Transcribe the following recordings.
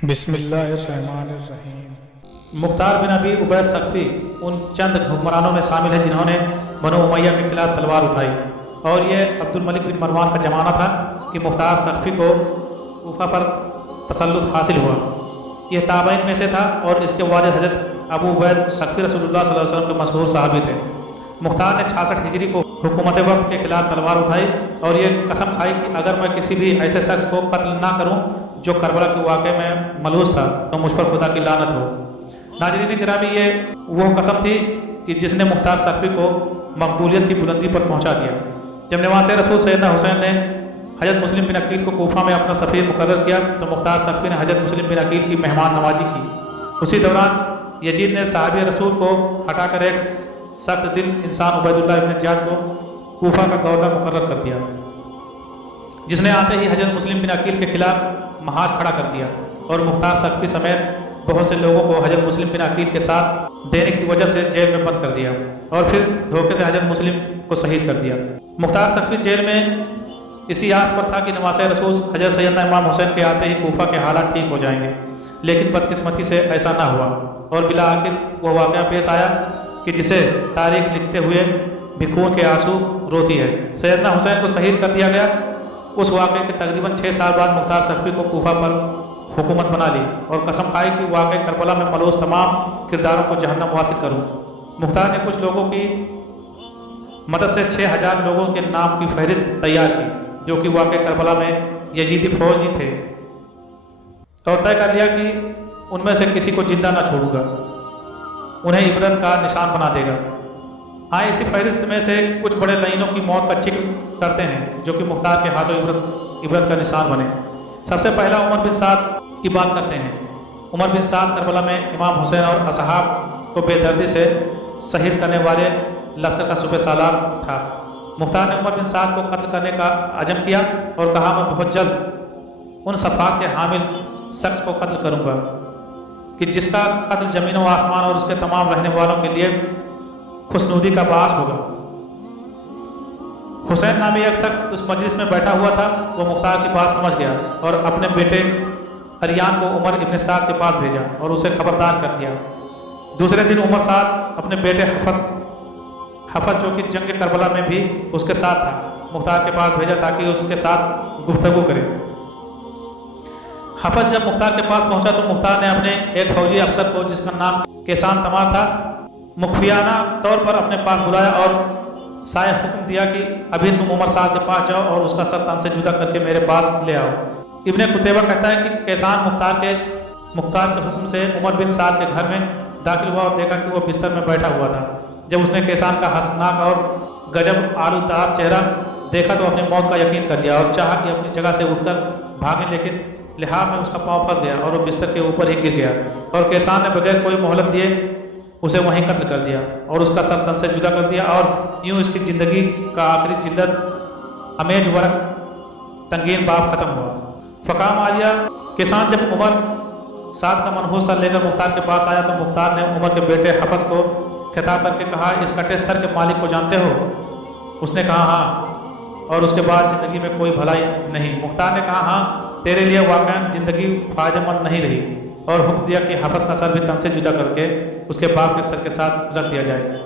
बिस्मिल्लाहिर्रहमानिर्रहीम। मुख्तार बिन अबी उबैद सख्फी उन चंद हुक्मरानों में शामिल है जिन्होंने बनो उमैया के खिलाफ तलवार उठाई, और ये अब्दुल मलिक बिन मरवान का ज़माना था कि मुख्तार सख्फी को कूफा पर तसल्लुत हासिल हुआ। यह ताबईन में से था और इसके वालिद हज़रत अबू उबैद सख्फी रसूलुल्लाह सल्लल्लाहु अलैहि वसल्लम के मशहूर सहाबी थे। मुख्तार ने 66 हिजरी को हुकूमत वक्त के खिलाफ तलवार उठाई और ये कसम खाई कि अगर मैं किसी भी ऐसे शख्स को कत्ल ना करूं जो करबला के वाक़े में मलूस था तो मुझ पर खुदा की लानत हो। नाज़रीन गिरामी, ये वो कसम थी कि जिसने मुख्तार सख्फी को मकबूलियत की बुलंदी पर पहुंचा दिया। जब नवासे रसूल सैयदना हुसैन ने हज़रत मुस्लिम बिन अकील को कूफा में अपना सफ़ीर मुकर्रर किया तो मुख्तार सख्फी ने हज़रत मुस्लिम बिन अकील की मेहमान नवाजी की। उसी दौरान यजीद ने साहबी रसूल को हटाकर एक सख्त दिल इंसान उबैदुल्लाह इब्न ज़ियाद को कूफा का गवर्नर मुकर्रर कर दिया, जिसने आते ही हज़रत मुस्लिम बिन अकील के खिलाफ महाज खड़ा कर दिया और मुख्तार सख्फी समेत बहुत से लोगों को हज़रत मुस्लिम बिन अकील के साथ देने की वजह से जेल में बंद कर दिया और फिर धोखे से हज़रत मुस्लिम को शहीद कर दिया। मुख्तार सख्फी जेल में इसी आस पर था कि नवासे रसूल हज़रत सैयदना इमाम हुसैन के आते ही कूफा के हालात ठीक हो जाएंगे, लेकिन बदकिस्मती से ऐसा ना हुआ और बिला आखिर वह वाक़या पेश आया कि जिसे तारीख लिखते हुए भिखुओं के आंसू रोती है। सैयदना हुसैन को शहीद कर दिया गया। उस वाक़े के तकरीबन 6 साल बाद मुख्तार सख्फी को कूफा पर हुकूमत बना ली और कसम खाई कि वाक़े करबला में मलूस तमाम किरदारों को जहन्नम वासिल करूँ। मुख्तार ने कुछ लोगों की मदद से 6000 लोगों के नाम की फहरिस्त तैयार की जो कि वाक़े करबला में यजीदी फौजी थे और तय कर लिया कि उनमें से किसी को जिंदा ना छोड़ूंगा, उन्हें इबरत का निशान बना देगा। आए इसी फहरिस्त में से कुछ बड़े लईनों की मौत का जिक्र करते हैं जो कि मुख्तार के हाथों इबरत का निशान बने। सबसे पहला उमर बिन साद की बात करते हैं। उमर बिन साद करबला में इमाम हुसैन और असहाब को बेदर्दी से शहीद करने वाले लश्कर का सूबे सालार था। मुख्तार ने उमर बिन साद को कत्ल करने का अज़म किया और कहा, मैं बहुत जल्द उन सफ़ात के हामिल शख्स को कत्ल करूँगा कि जिसका कत्ल ज़मीन व आसमान और उसके तमाम रहने वालों के लिए खुशनुदी का बास होगा। हुसैन नामी एक शख्स उस मजलिस में बैठा हुआ था। वो मुख्तार की बात समझ गया और अपने बेटे अरियान को उमर इब्न साद के पास भेजा और उसे खबरदार कर दिया। दूसरे दिन उमर साद अपने बेटे हफस जो कि जंग करबला में भी उसके साथ था, मुख्तार के पास भेजा ताकि उसके साथ गुफ्तगू करे। हफस जब मुख्तार के पास पहुंचा तो मुख्तार ने अपने एक फौजी अफसर को, जिसका नाम केसान तमार था, मुखफियाना तौर पर अपने पास बुलाया और साया हुक्म दिया कि अभी तुम उमर साद के पास जाओ और उसका सर तन से जुदा करके मेरे पास ले आओ। इब्ने कुतैबा कहता है कि केसान मुख्तार के हुक्म से उमर बिन साद के घर में दाखिल हुआ और देखा कि वो बिस्तर में बैठा हुआ था। जब उसने केसान का हंसनाक और गजब आलूदार चेहरा देखा तो अपनी मौत का यकीन कर लिया और चाहा कि अपनी जगह से उठकर भागे, लेकिन लिहाफ में उसका पाँव फंस गया और वो बिस्तर के ऊपर ही गिर गया और केसान ने बगैर कोई मोहलत दिए उसे वहीं कत्ल कर दिया और उसका सर तन से जुदा कर दिया और यूं इसकी ज़िंदगी का आखिरी जिल्लत अमेज वर्क तंगीन बाब ख़त्म हुआ। फ़काम आलिया किसान जब उमर साद का मनहूस सर लेकर मुख्तार के पास आया तो मुख्तार ने उमर के बेटे हफस को खिताब करके कहा, इस कटे सर के मालिक को जानते हो? उसने कहा हाँ, और उसके बाद ज़िंदगी में कोई भलाई नहीं। मुख्तार ने कहा, हाँ, तेरे लिए वाक़ई ज़िंदगी फ़ायदेमंद नहीं रही और हुक्म दिया कि हफस का सर भी तन से जुदा करके उसके बाप के सर के साथ रख दिया जाए।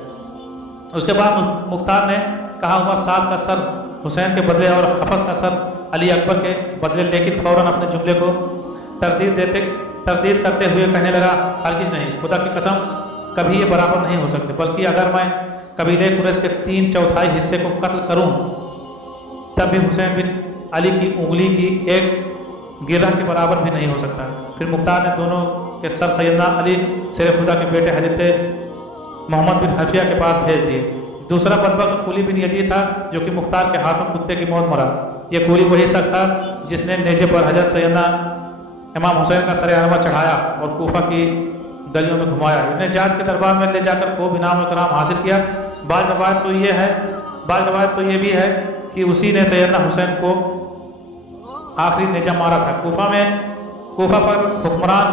उसके बाद मुख्तार ने कहा, उमर साद का सर हुसैन के बदले और हफस का सर अली अकबर के बदले, लेकिन फ़ौरन अपने जुमले को तरदीद करते हुए कहने लगा, हरगिज़ नहीं, खुदा की कसम, कभी ये बराबर नहीं हो सकते, बल्कि अगर मैं कबीले कुरैश के 3/4 हिस्से को कत्ल करूँ तब भी हुसैन बिन अली की उंगली की एक गिरा के बराबर भी नहीं हो सकता। फिर मुख्तार ने दोनों के सर सैयदना अली शेर खुदा के बेटे हजरत मोहम्मद बिन हफिया के पास भेज दिए। दूसरा बदबख्त कूली बिन यजीद था जो कि मुख्तार के हाथों कुत्ते की मौत मरा। यह कूली वही शख्स था जिसने नेजे पर हजरत सैयदना इमाम हुसैन का सर अनवर चढ़ाया और कूफा की गलियों में घुमाया। इब्ने ज़ियाद के दरबार में ले जाकर खूब इनाम इकराम हासिल किया। बाज़ रवायत तो ये भी है कि उसी ने सैयदना हुसैन को आखिरी नेजा मारा था। कूफा पर हुक्मरान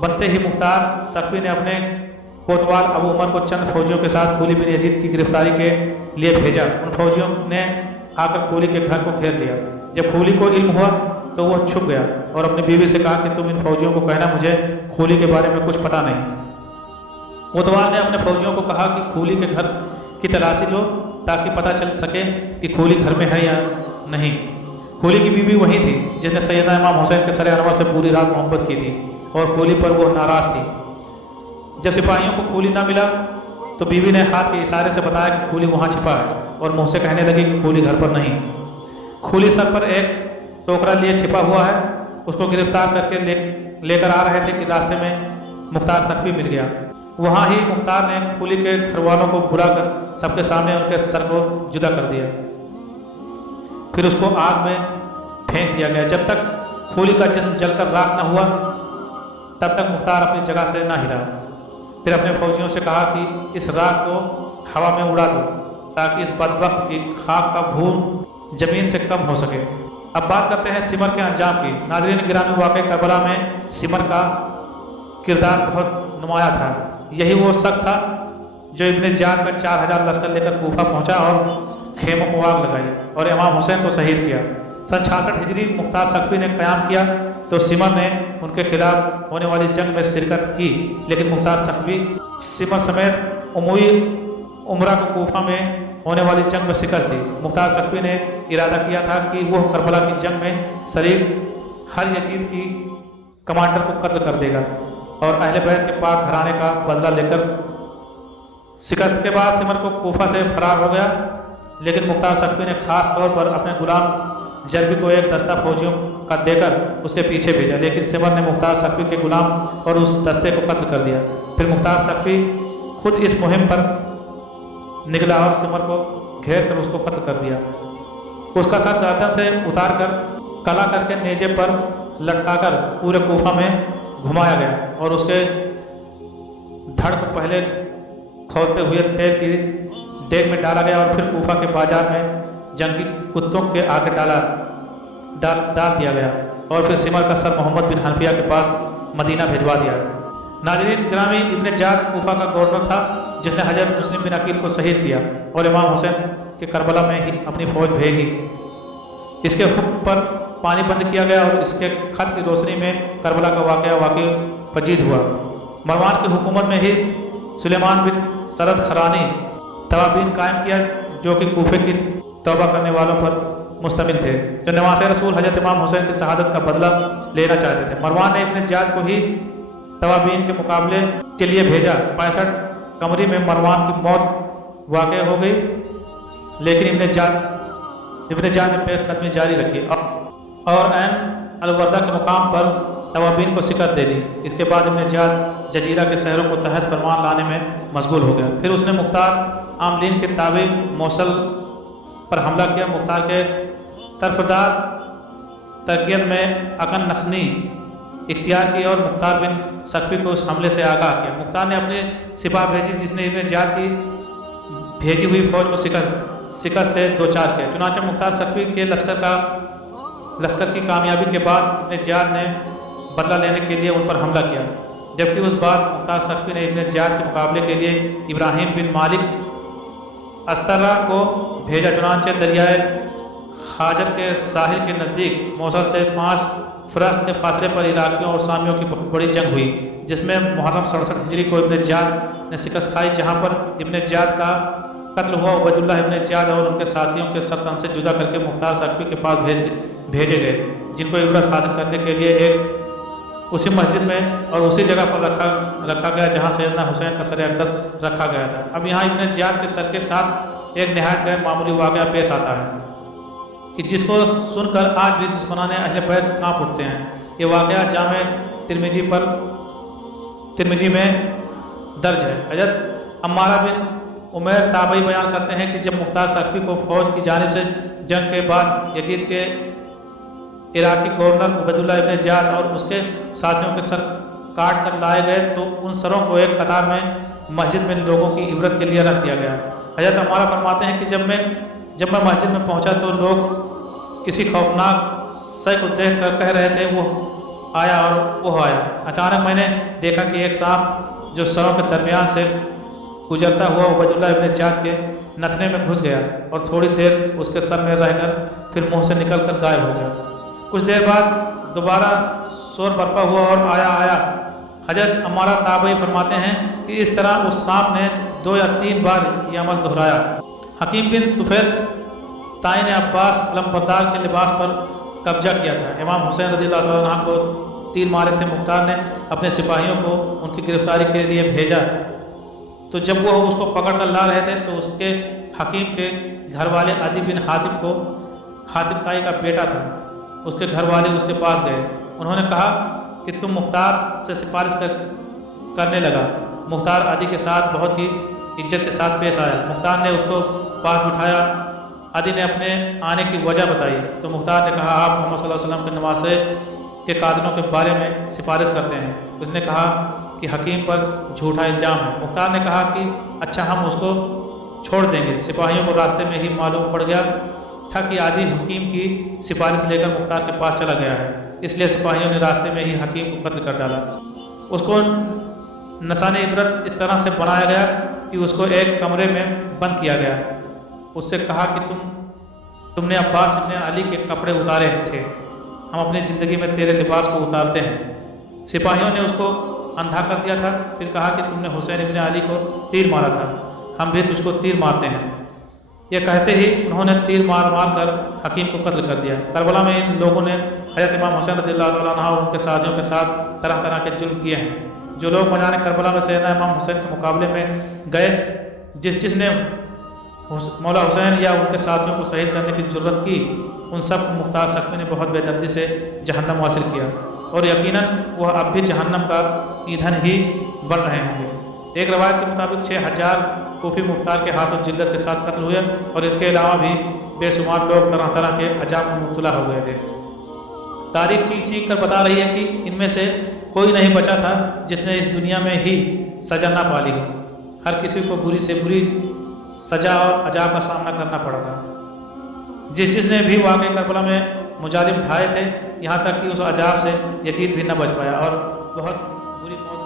बनते ही मुख्तार सख्फी ने अपने कोतवाल अबू उमर को चंद फौजियों के साथ कूली बिन यजीद की गिरफ्तारी के लिए भेजा। उन फौजियों ने आकर कूली के घर को घेर लिया। जब कूली को इल्म हुआ तो वह छुप गया और अपनी बीवी से कहा कि तुम इन फौजियों को कहना मुझे खूली के बारे में कुछ पता नहीं। कोतवाल ने अपने फौजियों को कहा कि खूली के घर की तलाशी लो ताकि पता चल सके कि खूली घर में है या नहीं। खूली की बीवी वही थी जिसने सैयदना इमाम हुसैन के सरे अनवर से पूरी रात मोहब्बत की थी और खूली पर वो नाराज़ थी। जब सिपाहियों को खूली ना मिला तो बीवी ने हाथ के इशारे से बताया कि खूली वहाँ छिपा है और मुँह से कहने लगी कि खूली घर पर नहीं। खूली सर पर एक टोकरा लिए छिपा हुआ है, उसको गिरफ्तार करके लेकर आ रहे थे कि रास्ते में मुख्तार सख्फी मिल गया। वहाँ ही मुख्तार ने खूली के घरवालों को बुलाकर सबके सामने उनके सर को जुदा कर दिया, फिर उसको आग में फेंक दिया गया। जब तक खूली का जिस्म जलकर राख न हुआ तब तक मुख्तार अपनी जगह से ना हिला। फिर अपने फौजियों से कहा कि इस राख को हवा में उड़ा दो ताकि इस बदबख्त की खाक का भून जमीन से कम हो सके। अब बात करते हैं सिमर के अंजाम की। नाज़रीन गिरामी, वाक़या करबला में सिमर का किरदार बहुत नुमाया था। यही वो शख्स था जो इब्ने ज़ियाद का 4000 लश्कर लेकर कूफा पहुंचा और खेमों को आग लगाई और इमाम हुसैन को शहीद किया। सन 66 हिजरी मुख्तार सख्फी ने क़याम किया तो सिमर ने उनके खिलाफ होने वाली जंग में शिरकत की, लेकिन मुख्तार सख्फी सिमर समेत उमवी उमरा को कूफा में होने वाली जंग में शिकस्त दी। मुख्तार सख्फी ने इरादा किया था कि वह करबला की जंग में शरीक हर यजीद की कमांडर को कत्ल कर देगा और अहले बैत के पाक घराने का बदला लेकर शिकस्त के बाद सिमर को कूफा से फरार हो गया। लेकिन मुख्तार सख्फी ने खास तौर पर अपने गुलाम जरबी को एक दस्ता फौजियों का देकर उसके पीछे भेजा, लेकिन सिमर ने मुख्तार सख्फी के गुलाम और उस दस्ते को कत्ल कर दिया। फिर मुख्तार सख्फी खुद इस मुहिम पर निकला और सिमर को घेर कर उसको कत्ल कर दिया। उसका सर गर्दन से उतार कर कला करके नेजे पर लटकाकर पूरे कूफा में घुमाया गया और उसके धड़ को पहले खौलते हुए तेल की डेग में डाला गया और फिर कूफा के बाजार में जंगी कुत्तों के आगे डाल दिया गया और फिर सिमर का सर मोहम्मद बिन हनफिया के पास मदीना भिजवा दिया। नाज़रीन गिरामी, इब्ने ज़ियाद कूफा का गवर्नर था जिसने हजरत मुस्लिम बिन अकील को शहीद किया और इमाम हुसैन के करबला में ही अपनी फ़ौज भेजी। इसके हुक्म पर पानी बंद किया गया और इसके खत की रोशनी में करबला का वाक़या वाकई पजीद हुआ। मरवान की हुकूमत में ही सुलेमान बिन सरद खरानी तवाबीन कायम किया जो कि कूफे की तौबा करने वालों पर मुश्तमिल थे जो नवासे रसूल हजरत इमाम हुसैन की शहादत का बदला लेना चाहते थे। मरवान ने इब्ने ज़ियाद को ही तवाबीन के मुकाबले के लिए भेजा। 65 कमरी में मरवान की मौत वाक़ हो गई, लेकिन इब्ने ज़ियाद ने पेशकदमी जारी रखी और ऐन अलवर्दा के मुकाम पर तवाबीन को शिकस्त दे दी। इसके बाद इब्ने ज़ियाद जजीरा के शहरों को तहत फरमान लाने में मशगूल हो गया। फिर उसने मुख्तार आमलीन के ताबे मौसल पर हमला किया। मुख्तार के तरफदार तरकियत में अकन नक्सनी इख्तियार की और मुख्तार बिन सख्फी को उस हमले से आगाह किया। मुख्तार ने अपने सिपाह भेजी जिसने इब्ने ज़ियाद की भेजी हुई फौज को शिकस्त से दो चार किया। चुनांचे मुख्तार सख्फी के लश्कर की कामयाबी के बाद इब्ने ज़ियाद ने बदला लेने के लिए उन पर हमला किया, जबकि उस बार मुख्तार सख्फी ने इब्ने ज़ियाद के मुकाबले के लिए इब्राहिम बिन मालिक अस्तरा को भेजा। चुनांचे दरियाए खाजर के साहिल के नज़दीक मौसल से 5 फरस के फासले पर इराकियों और सामियों की बहुत बड़ी जंग हुई, जिसमें मुहर्रम 67 हिजरी को इब्ने ज़ियाद ने शिकस्त खाई, जहाँ पर इब्ने ज़ियाद का कत्ल हुआ। उबैदुल्लाह इब्ने ज़ियाद और उनके साथियों के सर तन से जुदा करके मुख्तार सख्फी के पास भेजे गए, जिनको इबरत हासिल करने के लिए एक उसी मस्जिद में और उसी जगह पर रखा गया जहाँ सैयदना हुसैन का सर अक़दस रखा गया था। अब यहाँ इब्ने ज़ियाद के सर के साथ एक नहायत गैर मामूली वाक़या पेश आता है कि जिसको सुनकर आज भी दुश्मनाने अहले बैत काँप उठते हैं। ये वाक़या जामे तिरमिजी में दर्ज है। हज़रत अम्मारा बिन उमैर ताबई बयान करते हैं कि जब मुख्तार सख्फी को फ़ौज की जानिब से जंग के बाद यजीद के Iraqi governor Ubaidullah Ibn Ziyad और उसके साथियों के सर काट कर लाए गए तो उन सरों को एक कतार में मस्जिद में लोगों की इबरत के लिए रख दिया गया। हज़रत अम्मारा फरमाते हैं कि जब मैं मस्जिद में पहुंचा तो लोग किसी खौफनाक शय को देख कर कह रहे थे वो आया और वो आया। अचानक मैंने देखा कि एक सांप जो सरों के दरमियान से गुजरता हुआ उबैदुल्लाह इब्ने ज़ियाद के नथने में घुस गया और थोड़ी देर उसके सर में रहकर फिर मुंह से निकल कर गायब हो गया। कुछ देर बाद दोबारा शोर बरपा हुआ और आया। हजरत अम्मारा ताबई फरमाते हैं कि इस तरह उस सांप ने 2 या 3 बार ये अमल दोहराया। हकीम बिन तुफैल ताई ने अब्बास अलमबरदार के लिबास पर कब्जा किया था। इमाम हुसैन रज़ियल्लाहु अन्हु को तीर मारे थे। मुख्तार ने अपने सिपाहियों को उनकी गिरफ्तारी के लिए भेजा, तो जब वो उसको पकड़ कर ला रहे थे तो उसके हकीम के घर वाले अदी बिन हातिम को, हातिम ताई का बेटा था, उसके घर वाले उसके पास गए। उन्होंने कहा कि तुम मुख्तार से सिफारिश करने लगा। मुख्तार अदी के साथ बहुत ही इज्जत के साथ पेश आया। मुख्तार ने उसको पास बिठाया। अदी ने अपने आने की वजह बताई तो मुख्तार ने कहा, आप मोहम्मद सल्लल्लाहु अलैहि वसल्लम के नवासे के कातिलों के बारे में सिफारिश करते हैं। उसने कहा कि हकीम पर झूठा इल्ज़ाम है। मुख्तार ने कहा कि अच्छा, हम उसको छोड़ देंगे। सिपाहियों को रास्ते में ही मालूम पड़ गया था कि आदि हकीम की सिफारिश लेकर मुख्तार के पास चला गया है, इसलिए सिपाहियों ने रास्ते में ही हकीम को कत्ल कर डाला। उसको नशान इबरत इस तरह से बनाया गया कि उसको एक कमरे में बंद किया गया। उससे कहा कि तुमने अब्बास इब्न अली के कपड़े उतारे थे, हम अपनी ज़िंदगी में तेरे लिबास को उतारते हैं। सिपाहियों ने उसको अंधा कर दिया था। फिर कहा कि तुमने हुसैन इब्न अली को तीर मारा था, हम भी तुझको तीर मारते हैं। यह कहते ही उन्होंने तीर मार कर हकीम को कत्ल कर दिया। करबला में इन लोगों ने हज़रत इमाम हुसैन रज़ियल्लाहु अन्हु और उनके साथियों के साथ तरह तरह के जुल्म किए हैं। जो लोग मैदान करबला में सैयदना इमाम हुसैन के मुकाबले में गए, जिसने मौला हुसैन या उनके साथियों को शहीद करने की जुर्रत की, उन सब को मुख्तार सख्वी ने बहुत बेदर्दी से जहन्नम हासिल किया और यकीनन वह अब भी जहन्नम का ईंधन ही बन रहे होंगे। एक रवायत के मुताबिक 6000 कूफी मुख्तार के हाथों जिल्लत के साथ कत्ल हुए और इनके अलावा भी बेशुमार लोग तरह तरह के अजाब में मुब्तला हो गए थे। तारीख चीख कर बता रही है कि इनमें से कोई नहीं बचा था जिसने इस दुनिया में ही सजा ना पाली हो। हर किसी को बुरी से बुरी सजा और अजाब का सामना करना पड़ा था। जिसने भी वाक़ई करबला में मुजालिम ढाए थे, यहाँ तक कि उस अजाब से यजीद भी न बच पाया और बहुत बुरी मौत